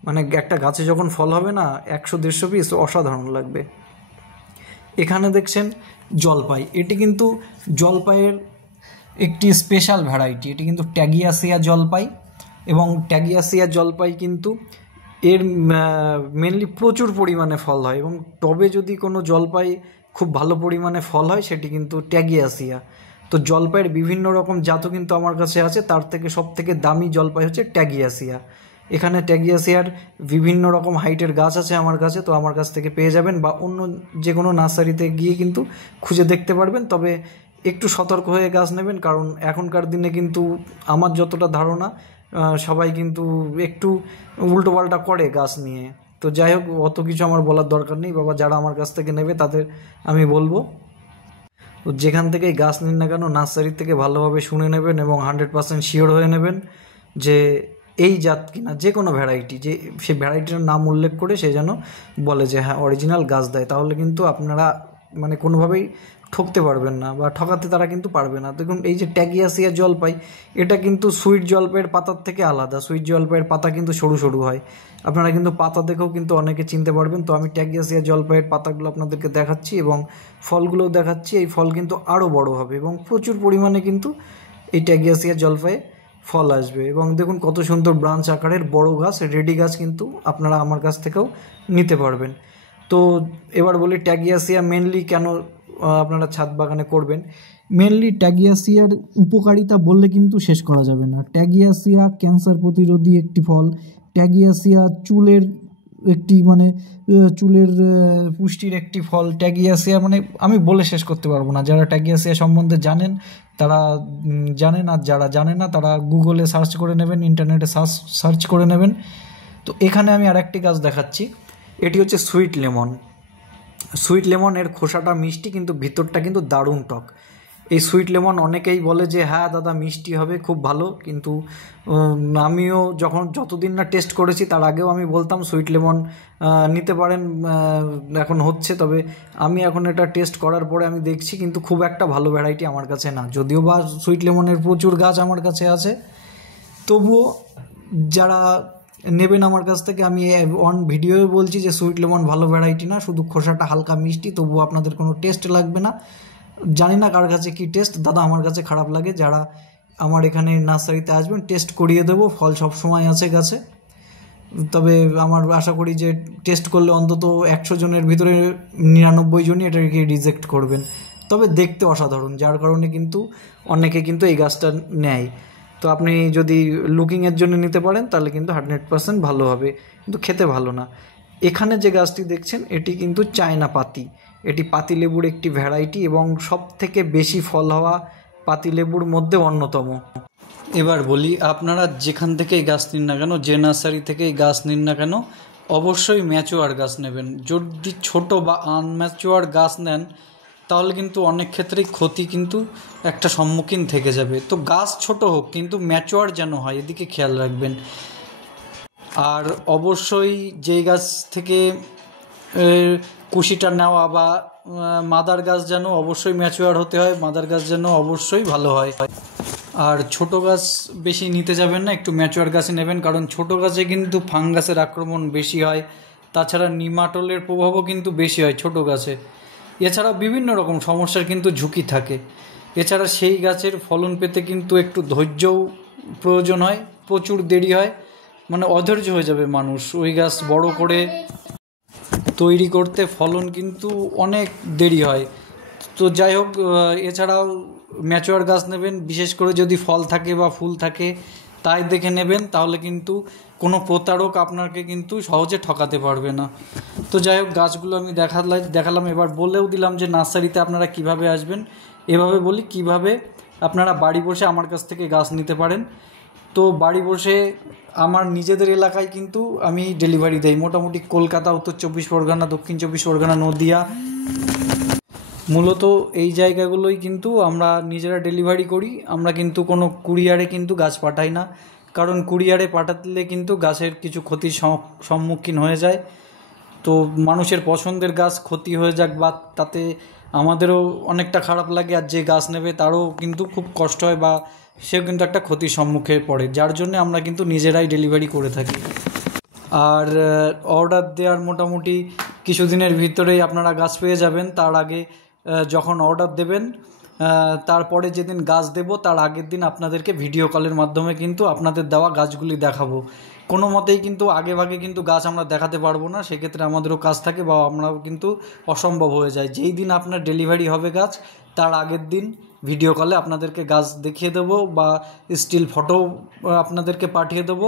মানে একটা গাছে যখন ফল হবে না 100-150 পিস, অসাধারণ লাগবে। এখানে দেখছেন জলপাই, এটি কিন্তু জলপাইয়ের একটি স্পেশাল ভ্যারাইটি, এটি কিন্তু ট্যাগিয়াসিয়া জলপাই। এবং ট্যাগিয়াসিয়া জলপাই কিন্তু এর মেনলি প্রচুর পরিমাণে ফল হয়, এবং টবে যদি কোনো জলপাই খুব ভালো পরিমাণে ফল হয় সেটি কিন্তু ট্যাগিয়াসিয়া। তো জলপাইয়ের বিভিন্ন রকম জাতও কিন্তু আমার কাছে আছে, তার থেকে সব থেকে দামি জলপাই হচ্ছে ট্যাগিয়াসিয়া। এখানে ট্যাগিয়াসিয়ার বিভিন্ন রকম হাইটের গাছ আছে আমার কাছে, তো আমার কাছ থেকে পেয়ে যাবেন, বা অন্য যে কোনো নার্সারিতে গিয়ে কিন্তু খুঁজে দেখতে পারবেন। তবে একটু সতর্ক হয়ে গাছ নেবেন, কারণ এখনকার দিনে কিন্তু আমার যতটা ধারণা সবাই কিন্তু একটু উল্টোপাল্টা করে গাছ নিয়ে। তো যাই হোক, অত কিছু আমার বলার দরকার নেই বাবা, যারা আমার কাছ থেকে নেবে তাদের আমি বলবো, তো যেখান থেকেই গাছ নিন না কেন নার্সারি থেকে ভালোভাবে শুনে নেবেন এবং 100% শিওর হয়ে নেবেন যে এই জাত কিনা, যে কোনো ভ্যারাইটি, যে সেই ভ্যারাইটির নাম উল্লেখ করে সে যেন বলে যে হ্যাঁ অরিজিনাল গাছ দেয়, তাহলে কিন্তু আপনারা মানে কোনোভাবেই ঠকতে পারবেন না বা ঠকাতে তারা কিন্তু পারবে না। দেখুন এই যে ট্যাগিয়াসিয়া জলপাই, এটা কিন্তু সুইট জলপাইয়ের পাতার থেকে আলাদা। সুইট জলপাইয়ের পাতা কিন্তু সরু সরু হয়, আপনারা কিন্তু পাতা দেখেও কিন্তু অনেকে চিনতে পারবেন। তো আমি ট্যাগিয়াসিয়া জলপাইয়ের পাতাগুলো আপনাদেরকে দেখাচ্ছি এবং ফলগুলোও দেখাচ্ছি। এই ফল কিন্তু আরও বড় হবে এবং প্রচুর পরিমাণে কিন্তু এই ট্যাগিয়াসিয়া জলপাইয়ে ফল আসবে। এবং দেখুন কত সুন্দর ব্রাঞ্চ আকারের বড় গাছ, রেডি গাছ কিন্তু আপনারা আমার কাছ থেকেও নিতে পারবেন। তো এবার বলি ট্যাগিয়াসিয়া মেনলি কেন আপনারা ছাদ বাগানে করবেন। মেনলি ট্যাগিয়াসিয়ার উপকারিতা বললে কিন্তু শেষ করা যাবে না। ট্যাগিয়াসিয়া ক্যান্সার প্রতিরোধী একটি ফল। ট্যাগিয়াসিয়া চুলের একটি মানে চুলের পুষ্টির একটি ফল। ট্যাগিয়াসিয়া মানে আমি বলে শেষ করতে পারবো না। যারা ট্যাগিয়াসিয়া সম্বন্ধে জানেন তারা জানেন, আর যারা জানে না তারা গুগলে সার্চ করে নেবেন, ইন্টারনেটে সার্চ করে নেবেন। তো এখানে আমি আরেকটি গাছ দেখাচ্ছি, এটি হচ্ছে সুইট লেমন। সুইট লেমনের খোসাটা মিষ্টি কিন্তু ভিতরটা কিন্তু দারুণ টক। এই সুইট লেমন অনেকেই বলে যে হ্যাঁ দাদা মিষ্টি হবে, খুব ভালো, কিন্তু আমিও যতদিন না টেস্ট করেছি তার আগেও আমি বলতাম সুইট লেমন নিতে পারেন, এখন হচ্ছে। তবে আমি এখন এটা টেস্ট করার পরে আমি দেখছি কিন্তু খুব একটা ভালো ভ্যারাইটি আমার কাছে না, যদিও বা সুইট লেমনের প্রচুর গাছ আমার কাছে আছে। তবুও যারা নেবেন আমার কাছ থেকে, আমি অন ভিডিওয়ে বলছি যে সুইট লেমন ভালো ভ্যারাইটি না, শুধু খোসাটা হালকা মিষ্টি, তবুও আপনাদের কোনো টেস্ট লাগবে না। জানি না কার কাছে কী টেস্ট, দাদা আমার কাছে খারাপ লাগে। যারা আমার এখানে নার্সারিতে আসবেন টেস্ট করিয়ে দেবো, ফল সব সময় আছে গাছে। তবে আমার আশা করি যে টেস্ট করলে অন্তত 100 জনের ভিতরে 99 জনই এটাকে রিজেক্ট করবেন। তবে দেখতে অসাধারণ, যার কারণে কিন্তু অনেকে কিন্তু এই গাছটা নেয়। তো আপনি যদি লুকিংয়ের জন্য নিতে পারেন তাহলে কিন্তু 100% ভালো হবে, কিন্তু খেতে ভালো না। এখানে যে গাছটি দেখছেন এটি কিন্তু চায়না পাতি। এটি পাতিলেবুর একটি ভ্যারাইটি এবং সব থেকে বেশি ফল হওয়া পাতিলেবুর মধ্যে অন্যতম। এবার বলি, আপনারা যেখান থেকেই গাছ নিন না কেন, যে নার্সারি থেকেই গাছ নিন না কেন, অবশ্যই ম্যাচিওর গাছ নেবেন। যদি ছোট বা আনম্যাচিওর গাছ নেন তাহলে কিন্তু অনেক ক্ষেত্রেই ক্ষতি কিন্তু একটা সম্মুখীন থেকে যাবে। তো গাছ ছোট হোক কিন্তু ম্যাচিওর যেন হয়, এদিকে খেয়াল রাখবেন। আর অবশ্যই যেই গাছ থেকে কুশিটা নেওয়া বা মাদার গাছ যেন অবশ্যই ম্যাচিওর হতে হয়, মাদার গাছ যেন অবশ্যই ভালো হয়। আর ছোট গাছ বেশি নিতে যাবেন না, একটু ম্যাচিওর গাছই নেবেন, কারণ ছোট গাছে কিন্তু ফাঙ্গাসের আক্রমণ বেশি হয়, তাছাড়া নিমাটোলের প্রভাবও কিন্তু বেশি হয় ছোট গাছে। এছাড়াও বিভিন্ন রকম সমস্যার কিন্তু ঝুঁকি থাকে। এছাড়া সেই গাছের ফলন পেতে কিন্তু একটু ধৈর্যও প্রয়োজন হয়, প্রচুর দেরি হয়, মানে অধৈর্য হয়ে যাবে মানুষ ওই গাছ বড় করে তৈরি করতে, ফলন কিন্তু অনেক দেরি হয়। তো যাই হোক, এছাড়াও ম্যাচিওর গাছ নেবেন, বিশেষ করে যদি ফল থাকে বা ফুল থাকে তাই দেখে নেবেন, তাহলে কিন্তু কোনো প্রতারক আপনাকে কিন্তু সহজে ঠকাতে পারবে না। তো যাই হোক, গাছগুলো আমি দেখালাম, এবার বলেও দিলাম যে নার্সারিতে আপনারা কিভাবে আসবেন। এভাবে বলি কিভাবে আপনারা বাড়ি বসে আমার কাছ থেকে গাছ নিতে পারেন। তো বাড়ি বসে আমার নিজেদের এলাকায় কিন্তু আমি ডেলিভারি দেই, মোটামুটি কলকাতা, উত্তর 24 পরগনা, দক্ষিণ 24 পরগনা, নদিয়া, মূলত এই জায়গাগুলোই কিন্তু আমরা নিজেরা ডেলিভারি করি। আমরা কিন্তু কোনো কুরিয়ারে কিন্তু গাছ পাঠাই না, কারণ কুরিয়ারে পাঠালে কিন্তু গাছের কিছু ক্ষতির সম্মুখীন হয়ে যায়। তো মানুষের পছন্দের গাছ ক্ষতি হয়ে যাক বা তাতে আমাদেরও অনেকটা খারাপ লাগে, আর যে গাছ নেবে তারও কিন্তু খুব কষ্ট হয় বা সেও কিন্তু একটা ক্ষতির সম্মুখে পড়ে, যার জন্য আমরা কিন্তু নিজেরাই ডেলিভারি করে থাকি। আর অর্ডার দেওয়ার মোটামুটি কিছুদিনের ভিতরেই আপনারা গাছ পেয়ে যাবেন। তার আগে যখন অর্ডার দেবেন তারপরে যেদিন গাছ দেব তার আগের দিন আপনাদেরকে ভিডিও কলের মাধ্যমে কিন্তু আপনাদের দেওয়া গাছগুলি দেখাবো। কোনো মতেই কিন্তু আগে ভাগে কিন্তু গাছ আমরা দেখাতে পারবো না, সেক্ষেত্রে আমাদেরও কাজ থাকে বা আমরাও কিন্তু অসম্ভব হয়ে যায়। যেই দিন আপনার ডেলিভারি হবে গাছ তার আগের দিন ভিডিও কলে আপনাদেরকে গাছ দেখিয়ে দেবো বা স্টিল ফটো আপনাদেরকে পাঠিয়ে দেবো।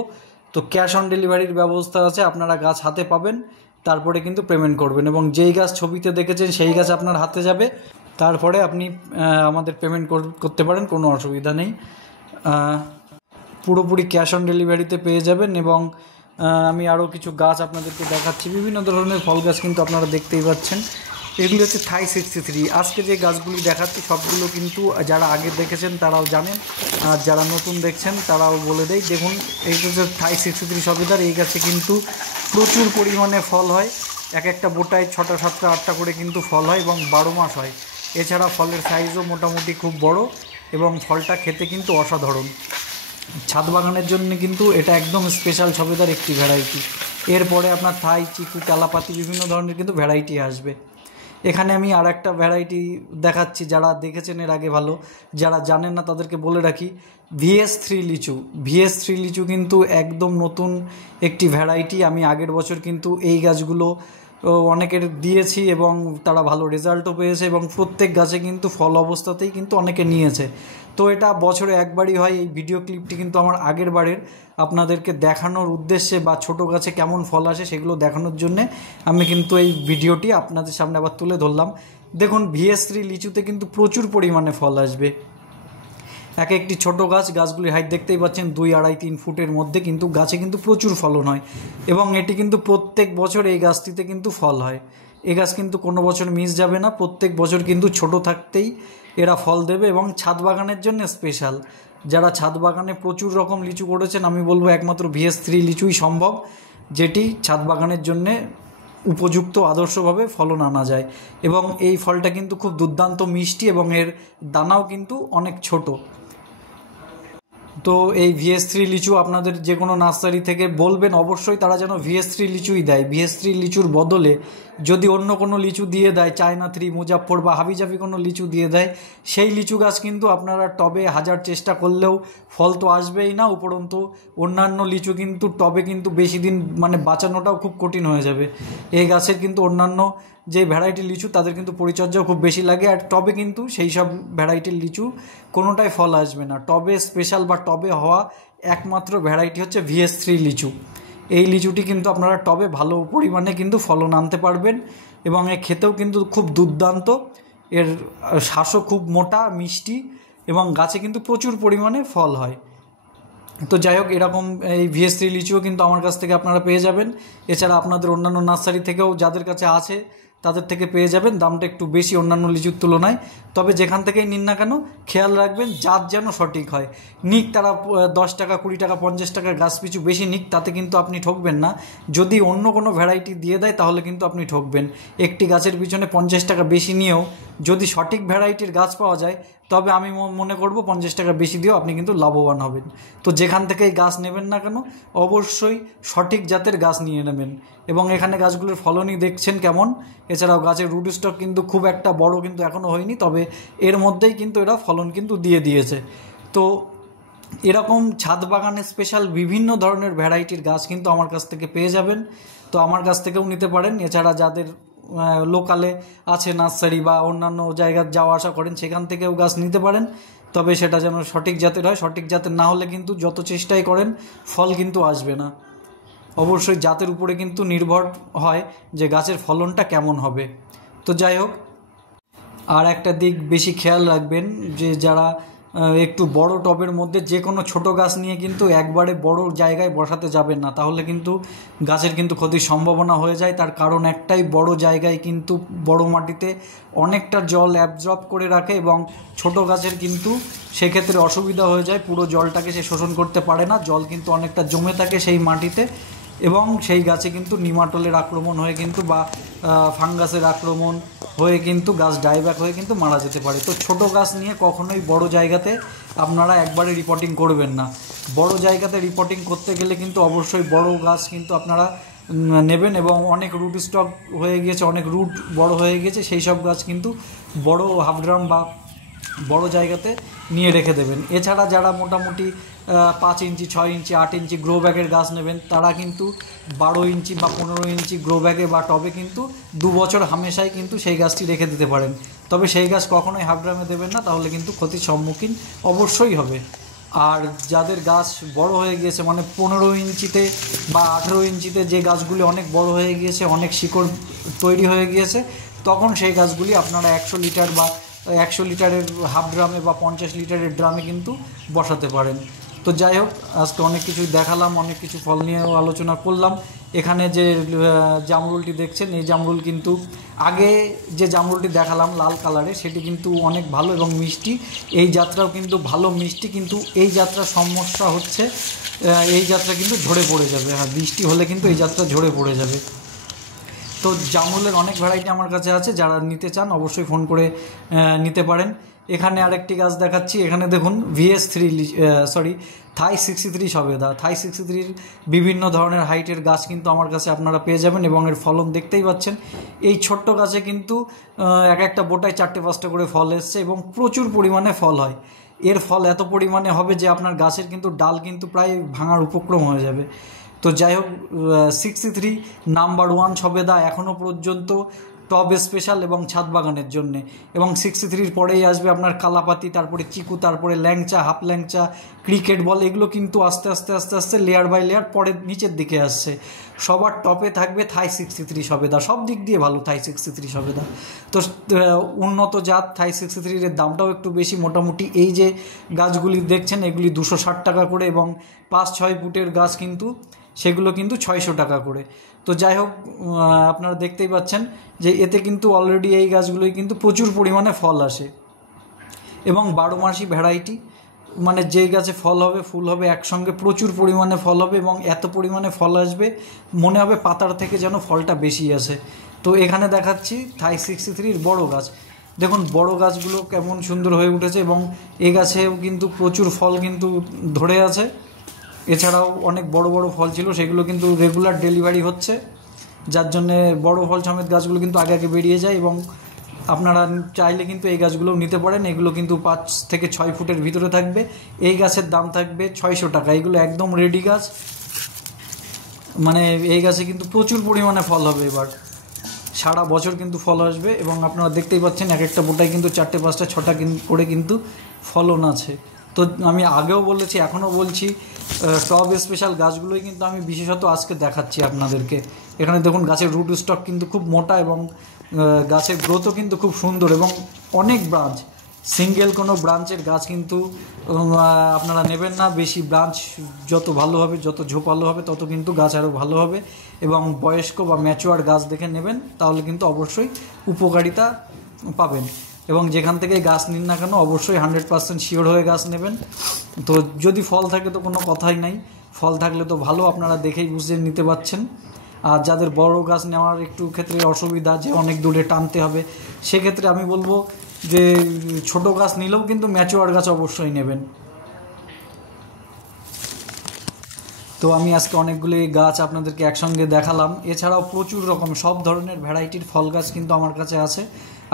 তো ক্যাশ অন ডেলিভারির ব্যবস্থা আছে, আপনারা গাছ হাতে পাবেন, তারপরে কিন্তু পেমেন্ট করবেন এবং যেই গাছ ছবিতে দেখেছেন সেই গাছ আপনার হাতে যাবে, তারপরে আপনি আমাদের পেমেন্ট করতে পারেন, কোনো অসুবিধা নেই। পুরোপুরি ক্যাশ অন ডেলিভারিতে পেয়ে যাবেন। এবং আমি আরও কিছু গাছ আপনাদেরকে দেখাচ্ছি, বিভিন্ন ধরনের ফল গাছ কিন্তু আপনারা দেখতেই পাচ্ছেন। এগুলি হচ্ছে থাই 63। আজকে যে গাছগুলি দেখাচ্ছি সবগুলো কিন্তু যারা আগে দেখেছেন তারাও জানেন, আর যারা নতুন দেখছেন তারাও বলে দেয়। দেখুন এই হচ্ছে থাই 63 সবেদার। এই গাছে কিন্তু প্রচুর পরিমাণে ফল হয়, এক একটা বোটায় 6টা 7টা 8টা করে কিন্তু ফল হয় এবং 12 মাস হয়। এছাড়া ফলের সাইজও মোটামুটি খুব বড় এবং ফলটা খেতে কিন্তু অসাধারণ। ছাদ বাগানের জন্য কিন্তু এটা একদম স্পেশাল সবেদার একটি ভ্যারাইটি। এরপরে আপনার থাই, চিকু, কালাপাতি বিভিন্ন ধরনের কিন্তু ভ্যারাইটি আসবে। এখানে আমি আর একটা ভ্যারাইটি দেখাচ্ছি, যারা দেখেছেন এর আগে ভালো, যারা জানেন না তাদেরকে বলে রাখি। VS3 লিচু। VS3 লিচু কিন্তু একদম নতুন একটি ভ্যারাইটি। আমি আগের বছর কিন্তু এই গাছগুলো অনেকের দিয়েছি এবং তারা ভালো রেজাল্টও পেয়েছে এবং প্রত্যেক গাছে কিন্তু ফল অবস্থাতেই কিন্তু অনেকে নিয়েছে। তো এটা বছরে একবারই হয়। এই ভিডিও ক্লিপটি কিন্তু আমার আগের বারের আপনাদেরকে দেখানোর উদ্দেশ্যে বা ছোটো গাছে কেমন ফল আসে সেগুলো দেখানোর জন্যে আমি কিন্তু এই ভিডিওটি আপনাদের সামনে আবার তুলে ধরলাম। দেখুন VS3 লিচুতে কিন্তু প্রচুর পরিমাণে ফল আসবে। এক একটি ছোটো গাছগুলির হাইট দেখতেই পাচ্ছেন 2, 2.5, 3 ফুটের মধ্যে, কিন্তু গাছে কিন্তু প্রচুর ফলন হয় এবং এটি কিন্তু প্রত্যেক বছর এই গাছটিতে কিন্তু ফল হয়। এই গাছ কিন্তু কোনো বছর মিস যাবে না, প্রত্যেক বছর কিন্তু ছোট থাকতেই এরা ফল দেবে এবং ছাদ বাগানের জন্য স্পেশাল। যারা ছাদ বাগানে প্রচুর রকম লিচু করেছেন আমি বলবো একমাত্র VS3 লিচুই সম্ভব, যেটি ছাদ বাগানের জন্যে উপযুক্ত আদর্শভাবে ফলন আনা যায়। এবং এই ফলটা কিন্তু খুব দুর্দান্ত মিষ্টি এবং এর দানাও কিন্তু অনেক ছোট। তো এই VS3 লিচু আপনাদের যে কোনো নার্সারি থেকে বলবেন অবশ্যই তারা যেন VS3 লিচুই দেয়। VS3 লিচুর বদলে যদি অন্য কোনো লিচু দিয়ে দেয়, চায়না 3, মুজাফফর বা হাবিজাবি কোনো লিচু দিয়ে দেয়, সেই লিচু গাছ কিন্তু আপনারা টবে হাজার চেষ্টা করলেও ফল তো আসবেই না, উপরন্তু অন্যান্য লিচু কিন্তু টবে কিন্তু বেশি দিন মানে বাঁচানোটাও খুব কঠিন হয়ে যাবে। এই গাছের কিন্তু অন্যান্য যে ভ্যারাইটির লিচু তাদের কিন্তু পরিচর্যাও খুব বেশি লাগে, আর টবে কিন্তু সেই সব ভ্যারাইটির লিচু কোনোটাই ফল আসবে না। টবে স্পেশাল বা টবে হওয়া একমাত্র ভ্যারাইটি হচ্ছে VS3 লিচু। এই লিচুটি কিন্তু আপনারা টবে ভালো পরিমাণে কিন্তু ফলন আনতে পারবেন এবং এর খেতেও কিন্তু খুব দুর্দান্ত। এর শ্বাসও খুব মোটা মিষ্টি এবং গাছে কিন্তু প্রচুর পরিমাণে ফল হয়। তো যাই হোক, এরকম এই VS3 লিচুও কিন্তু আমার কাছ থেকে আপনারা পেয়ে যাবেন। এছাড়া আপনাদের অন্যান্য নার্সারি থেকেও যাদের কাছে আছে তাদের থেকে পেয়ে যাবেন, দামটা একটু বেশি অন্যান্য লিচুর তুলনায়। তবে যেখান থেকেই নিন না কেন খেয়াল রাখবেন জাত যেন সঠিক হয়। নিক তারা 10 টাকা, 20 টাকা, 50 টাকার গাছ পিছু বেশি নিক, তাতে কিন্তু আপনি ঠকবেন না। যদি অন্য কোনো ভ্যারাইটি দিয়ে দেয় তাহলে কিন্তু আপনি ঠকবেন। একটি গাছের পিছনে 50 টাকা বেশি নিয়েও যদি সঠিক ভ্যারাইটির গাছ পাওয়া যায় তবে আমি মনে করব 50 টাকা বেশি দিয়েও আপনি কিন্তু লাভবান হবেন। তো যেখান থেকেই গাছ নেবেন না কেন অবশ্যই সঠিক জাতের গাছ নিয়ে নেবেন। এবং এখানে গাছগুলোর ফলনই দেখছেন কেমন। এছাড়াও গাছের রুট স্টক কিন্তু খুব একটা বড় কিন্তু এখনও হয়নি, তবে এর মধ্যেই কিন্তু এরা ফলন কিন্তু দিয়ে দিয়েছে। তো এরকম ছাদ বাগানে স্পেশাল বিভিন্ন ধরনের ভ্যারাইটির গাছ কিন্তু আমার কাছ থেকে পেয়ে যাবেন। তো আমার কাছ থেকেও নিতে পারেন। এছাড়া যাদের লোকালে আছে নার্সারি বা অন্যান্য জায়গায় যাওয়া আসা করেন সেখান থেকেও গাছ নিতে পারেন, তবে সেটা যেন সঠিক জাতের হয়। সঠিক জাতের না হলে কিন্তু যত চেষ্টাই করেন ফল কিন্তু আসবে না। অবশ্যই জাতের উপরে কিন্তু নির্ভর হয় যে গাছের ফলনটা কেমন হবে। তো যাই হোক, আর একটা দিক বেশি খেয়াল রাখবেন যে যারা একটু বড় টবের মধ্যে যে কোনো ছোটো গাছ নিয়ে কিন্তু একবারে বড় জায়গায় বসাতে যাবেন না, তাহলে কিন্তু গাছের কিন্তু ক্ষতির সম্ভাবনা হয়ে যায়। তার কারণ একটাই, বড় জায়গায় কিন্তু বড় মাটিতে অনেকটা জল অ্যাবজর্ব করে রাখে এবং ছোট গাছের কিন্তু সেক্ষেত্রে অসুবিধা হয়ে যায়, পুরো জলটাকে সে শোষণ করতে পারে না, জল কিন্তু অনেকটা জমে থাকে সেই মাটিতে এবং সেই গাছে কিন্তু নিমাটোলের আক্রমণ হয়ে কিন্তু বা ফাঙ্গাসের আক্রমণ হয়ে কিন্তু গাছ ডাইব্যাক হয়ে কিন্তু মারা যেতে পারে। তো ছোট গাছ নিয়ে কখনোই বড় জায়গাতে আপনারা একবারে রিপোর্টিং করবেন না। বড় জায়গাতে রিপোর্টিং করতে গেলে কিন্তু অবশ্যই বড় গাছ কিন্তু আপনারা নেবেন, এবং অনেক রুট স্টক হয়ে গিয়েছে, অনেক রুট বড় হয়ে গিয়েছে, সেই সব গাছ কিন্তু বড় হাফ ড্রাম বা বড় জায়গাতে নিয়ে রেখে দেবেন। এছাড়া যারা মোটামুটি 5 ইঞ্চি 6 ইঞ্চি 8 ইঞ্চি গ্রো ব্যাগের গাছ নেবেন, তারা কিন্তু 12 ইঞ্চি বা 15 ইঞ্চি গ্রো ব্যাগে বা টবে কিন্তু 2 বছর হামেশাই কিন্তু সেই গাছটি রেখে দিতে পারেন। তবে সেই গাছ কখনোই হাফ ড্রামে দেবেন না, তাহলে কিন্তু ক্ষতির সম্মুখীন অবশ্যই হবে। আর যাদের গাছ বড় হয়ে গিয়েছে, মানে 15 ইঞ্চিতে বা 18 ইঞ্চিতে যে গাছগুলি অনেক বড় হয়ে গিয়েছে, অনেক শিকড় তৈরি হয়ে গিয়েছে, তখন সেই গাছগুলি আপনারা 100 লিটার বা 100 লিটারের হাফ ড্রামে বা 50 লিটারের ড্রামে কিন্তু বসাতে পারেন। তো যাই হোক, আজকে অনেক কিছু দেখালাম, অনেক কিছু ফল নিয়েও আলোচনা করলাম। এখানে যে জামরুলটি দেখছেন, এই জামরুল কিন্তু আগে যে জামরুলটি দেখালাম লাল কালারে, সেটি কিন্তু অনেক ভালো এবং মিষ্টি। এই যাত্রাও কিন্তু ভালো মিষ্টি, কিন্তু এই যাত্রার সমস্যা হচ্ছে এই যাত্রা কিন্তু ঝরে পড়ে যাবে। হ্যাঁ, বৃষ্টি হলে কিন্তু এই যাত্রা ঝরে পড়ে যাবে। তো জামরুলের অনেক ভ্যারাইটি আমার কাছে আছে, যারা নিতে চান অবশ্যই ফোন করে নিতে পারেন। এখানে আরেকটি গাছ দেখাচ্ছি, এখানে দেখুন থাই 63 সবেদা। থাই 63 বিভিন্ন ধরনের হাইটের গাছ কিন্তু আমার কাছে আপনারা পেয়ে যাবেন, এবং এর ফলন দেখতেই পাচ্ছেন। এই ছোট্ট গাছে কিন্তু এক একটা বোটায় 4-5টা করে ফল এসছে, এবং প্রচুর পরিমাণে ফল হয়। এর ফল এত পরিমাণে হবে যে আপনার গাছের কিন্তু ডাল কিন্তু প্রায় ভাঙার উপক্রম হয়ে যাবে। তো যাই হোক, 63 নাম্বার 1 সবেদা এখনও পর্যন্ত টব স্পেশাল এবং ছাদ বাগানের জন্যে। এবং 63-র পরেই আসবে আপনার কালাপাতি, তারপরে চিকু, তারপরে ল্যাংচা, হাফ ল্যাংচা, ক্রিকেট বল। এগুলো কিন্তু আস্তে আস্তে আস্তে আস্তে লেয়ার বাই লেয়ার পরে নিচের দিকে আসছে। সবার টপে থাকবে থাই 63 সবেদা, সব দিক দিয়ে ভালো থাই 63 সবেদা। তো উন্নত জাত থাই 63-এর দামটাও একটু বেশি। মোটামুটি এই যে গাছগুলি দেখছেন, এগুলি 260 টাকা করে, এবং 5-6 ফুটের গাছ কিন্তু সেগুলো কিন্তু 600 টাকা করে। তো যাই হোক, আপনারা দেখতেই পাচ্ছেন যে এতে কিন্তু অলরেডি এই গাছগুলোই কিন্তু প্রচুর পরিমাণে ফল আসে, এবং 12 মাসি ভ্যারাইটি, মানে যেই গাছে ফল হবে ফুল হবে একসঙ্গে, প্রচুর পরিমাণে ফল হবে, এবং এত পরিমাণে ফল আসবে মনে হবে পাতার থেকে যেন ফলটা বেশি আসে। তো এখানে দেখাচ্ছি থাই 63-র বড় গাছ। দেখুন বড় গাছগুলো কেমন সুন্দর হয়ে উঠেছে, এবং এ গাছেও কিন্তু প্রচুর ফল কিন্তু ধরে আছে। এছাড়াও অনেক বড় বড় ফল ছিল, সেগুলো কিন্তু রেগুলার ডেলিভারি হচ্ছে, যার জন্যে বড় ফল সমেত গাছগুলো কিন্তু আগে আগে বেরিয়ে যায়। এবং আপনারা চাইলে কিন্তু এই গাছগুলোও নিতে পারেন। এগুলো কিন্তু 5 থেকে 6 ফুটের ভিতরে থাকবে। এই গাছের দাম থাকবে 600 টাকা। এগুলো একদম রেডি গাছ, মানে এই গাছে কিন্তু প্রচুর পরিমাণে ফল হবে, এবার সারা বছর কিন্তু ফল আসবে। এবং আপনারা দেখতেই পাচ্ছেন এক একটা বোটায় কিন্তু 4টে 5টা 6টা করে কিন্তু ফলন আছে। তো আমি আগেও বলেছি, এখনও বলছি, টব স্পেশাল গাছগুলোই কিন্তু আমি বিশেষত আজকে দেখাচ্ছি আপনাদেরকে। এখানে দেখুন গাছের রুট স্টক কিন্তু খুব মোটা, এবং গাছের গ্রোথও কিন্তু খুব সুন্দর, এবং অনেক ব্রাঞ্চ, সিঙ্গেল কোনো ব্রাঞ্চের গাছ কিন্তু আপনারা নেবেন না। বেশি ব্রাঞ্চ যত ভালো হবে, যত ঝোপালো হবে, তত কিন্তু গাছ আরও ভালো হবে। এবং বয়স্ক বা ম্যাচুয়ার গাছ দেখে নেবেন, তাহলে কিন্তু অবশ্যই উপকারিতা পাবেন। এবং যেখান থেকে গাছ নিন না কেন অবশ্যই 100% শিওর হয়ে গাছ নেবেন। তো যদি ফল থাকে তো কোনো কথাই নাই, ফল থাকলে তো ভালো, আপনারা দেখেই বুঝে নিতে পারছেন। আর যাদের বড় গাছ নেওয়ার একটু ক্ষেত্রে অসুবিধা, যে অনেক দূরে টানতে হবে, সেক্ষেত্রে আমি বলবো যে ছোট গাছ নিলেও কিন্তু ম্যাচুয়ার গাছ অবশ্যই নেবেন। তো আমি আজকে অনেকগুলি গাছ আপনাদেরকে একসঙ্গে দেখালাম। এছাড়াও প্রচুর রকম সব ধরনের ভ্যারাইটির ফল গাছ কিন্তু আমার কাছে আছে,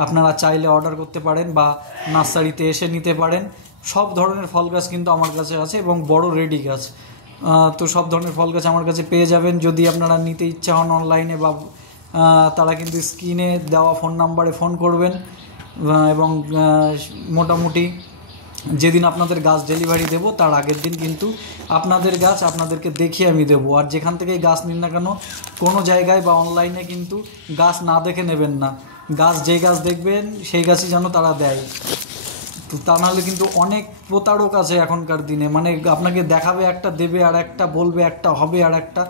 আপনারা চাইলে অর্ডার করতে পারেন বা নার্সারিতে এসে নিতে পারেন। সব ধরনের ফল গাছ কিন্তু আমার কাছে আছে, এবং বড় রেডি গাছ। তো সব ধরনের ফল গাছ আমার কাছে পেয়ে যাবেন। যদি আপনারা নিতে ইচ্ছা হন অনলাইনে, বা তারা কিন্তু স্ক্রিনে দেওয়া ফোন নাম্বারে ফোন করবেন, এবং মোটামুটি যেদিন আপনাদের গাছ ডেলিভারি দেবো তার আগের দিন কিন্তু আপনাদের গাছ আপনাদেরকে দেখিয়ে আমি দেবো। আর যেখান থেকেই গাছ নিন না কেন, কোনো জায়গায় বা অনলাইনে কিন্তু গাছ না দেখে নেবেন না। গাছ যে গাছ দেখবেন সেই গাছই যেন তারা দেয়। তো তা নাহলে কিন্তু অনেক প্রতারক আছে এখনকার দিনে, মানে আপনাকে দেখাবে একটা, দেবে আর একটা, বলবে একটা, হবে আর একটা।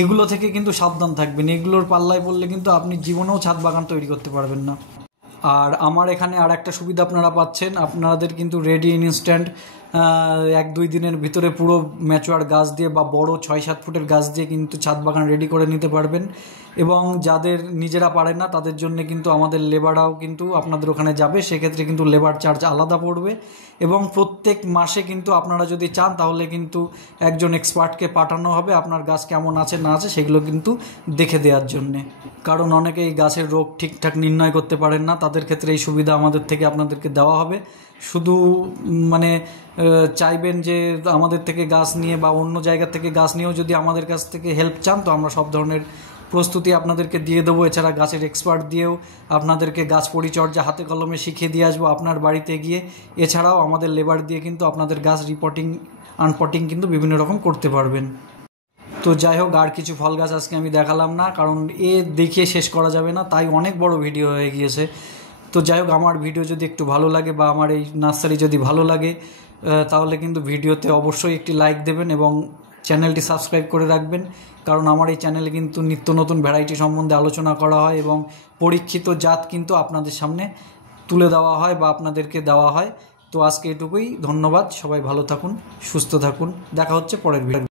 এগুলো থেকে কিন্তু সাবধান থাকবেন। এগুলোর পাল্লায় পড়লে কিন্তু আপনি জীবনেও ছাদ বাগান তৈরি করতে পারবেন না। আর আমার এখানে আর একটা সুবিধা আপনারা পাচ্ছেন, আপনাদের কিন্তু রেডি ইনস্ট্যান্ট 1-2 দিনের ভিতরে পুরো ম্যাচুয়ার গাছ দিয়ে বা বড় 6-7 ফুটের গাছ দিয়ে কিন্তু ছাদ বাগান রেডি করে নিতে পারবেন। এবং যাদের নিজেরা পারেন না তাদের জন্য কিন্তু আমাদের লেবাররাও কিন্তু আপনাদের ওখানে যাবে, সেক্ষেত্রে কিন্তু লেবার চার্জ আলাদা পড়বে। এবং প্রত্যেক মাসে কিন্তু আপনারা যদি চান তাহলে কিন্তু একজন এক্সপার্টকে পাঠানো হবে আপনার গাছ কেমন আছে না আছে সেগুলো কিন্তু দেখে দেওয়ার জন্যে। কারণ অনেকেই গাছের রোগ ঠিকঠাক নির্ণয় করতে পারেন না, তাদের ক্ষেত্রে এই সুবিধা আমাদের থেকে আপনাদেরকে দেওয়া হবে। শুধু মানে চাইবেন যে আমাদের থেকে গাছ নিয়ে বা অন্য জায়গা থেকে গাছ নিয়েও যদি আমাদের কাছ থেকে হেল্প চান তো আমরা সব ধরনের প্রস্তুতি আপনাদেরকে দিয়ে দেবো। এছাড়া গাছের এক্সপার্ট দিয়েও আপনাদেরকে গাছ পরিচর্যা হাতে কলমে শিখিয়ে দিয়ে আসবো আপনার বাড়িতে গিয়ে। এছাড়াও আমাদের লেবার দিয়ে কিন্তু আপনাদের গাছ রিপোর্টিং আনপটিং কিন্তু বিভিন্ন রকম করতে পারবেন। তো যাই হোক, আর কিছু ফল গাছ আজকে আমি দেখালাম না, কারণ দেখিয়ে শেষ করা যাবে না, তাই অনেক বড় ভিডিও হয়ে গিয়েছে। তো যাই হোক, আমার ভিডিও যদি একটু ভালো লাগে বা আমার এই নার্সারি যদি ভালো লাগে তাহলে কিন্তু ভিডিওতে অবশ্যই একটি লাইক দেবেন এবং চ্যানেলটি সাবস্ক্রাইব করে রাখবেন। কারণ আমার এই চ্যানেলে কিন্তু নিত্য নতুন ভ্যারাইটি সম্বন্ধে আলোচনা করা হয় এবং পরীক্ষিত জাত কিন্তু আপনাদের সামনে তুলে দেওয়া হয় বা আপনাদেরকে দেওয়া হয়। তো আজকে এটুকুই, ধন্যবাদ। সবাই ভালো থাকুন, সুস্থ থাকুন, দেখা হচ্ছে পরের ভিডিও।